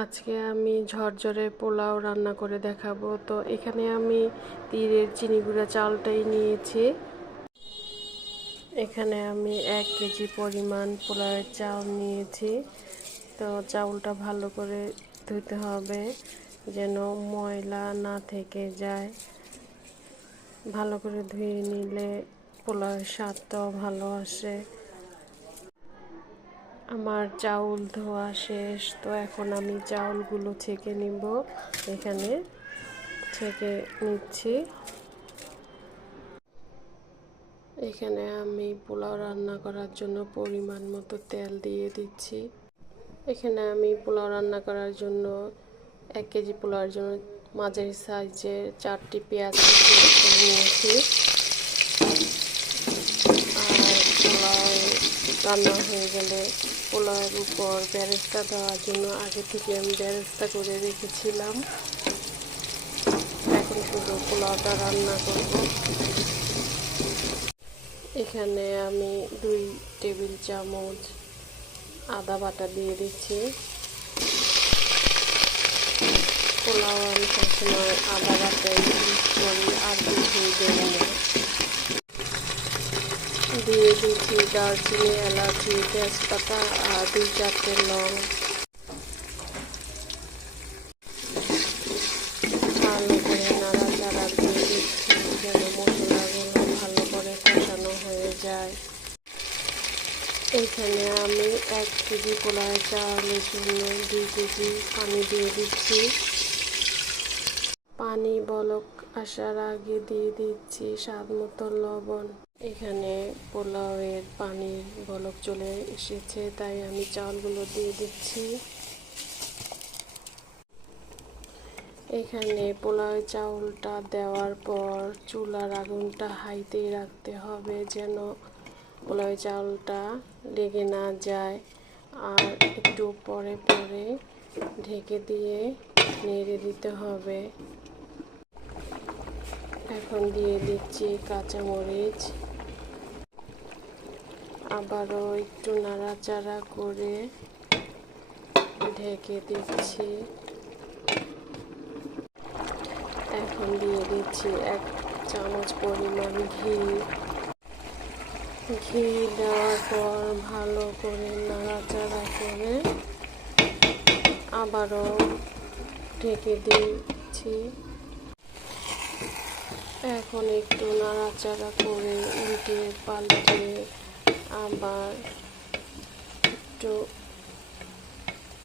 আজকে আমি ঝরঝরে পোলাও রান্না করে দেখাবো। তো এখানে আমি তীরের চিনি গুঁড়া চালটাই নিয়েছি। এখানে আমি 1 কেজি পরিমাণ পোলাওয়ের চাল নিয়েছি। তো চাউলটা ভালো করে ধুতে হবে যেন ময়লা না থেকে যায়। ভালো করে ধুয়ে নিলে পোলাওয়ের স্বাদটাও ভালো আসে। আমার চাউল ধোয়া শেষ, তো এখন আমি চাউলগুলো ছেঁকে নিব। এখানে ছেঁকে নিচ্ছি। এখানে আমি পোলাও রান্না করার জন্য পরিমাণ মতো তেল দিয়ে দিচ্ছি। এখানে আমি পোলাও রান্না করার জন্য 1 কেজি পোলাওর জন্য মাঝারি সাইজের 4টি পেঁয়াজ নিয়েছি। আর পোলাও রান্না হয়ে গেলে পোলাওয়ের উপর বেরেস্তা দেওয়ার জন্য আগে থেকে আমি বেরেস্তা করে রেখেছিলাম। এখন শুধু পোলাওটা রান্না করব। এখানে আমি 2 টেবিল চামচ আদা বাটা দিয়ে দিচ্ছি। পোলাও আমি সবসময় আদা বাটাই ইউজ করি, আর কিছুই দেই না। দিয়ে দিচ্ছি দারচিনি, এলাচি, তেজপাতা আর 2-4টে লং। ভালো করে নাড়াচাড়া দিয়ে দিচ্ছি যেন মশলাগুলো ভালো করে কষানো হয়ে যায়। এখানে আমি 1 কেজি পোলাও চাউলের জন্য 2 কেজি পানি দিয়ে দিচ্ছি। পানি বলক আসার আগে দিয়ে দিচ্ছি স্বাদ মতো লবণ। এখানে পোলাওয়ের পানির বলক চলে এসেছে, তাই আমি চাউলগুলো দিয়ে দিচ্ছি। এখানে পোলাও চাউলটা দেওয়ার পর চুলার আগুনটা হাইতেই রাখতে হবে যেন পোলাও চাউলটা লেগে না যায়। আর একটু পরে পরে ঢেকে দিয়ে নেড়ে দিতে হবে। এখন দিয়ে দিচ্ছি কাঁচামরিচ। আবারও একটু নাড়াচাড়া করে ঢেকে দিচ্ছি। এখন দিয়ে দিচ্ছি 1 চামচ পরিমাণ ঘি। ঘি দেওয়ার পর ভালো করে নাড়াচাড়া করে আবারও ঢেকে দিচ্ছি। এখন একটু নাড়াচাড়া করে উল্টে পাল্টে আবার একটু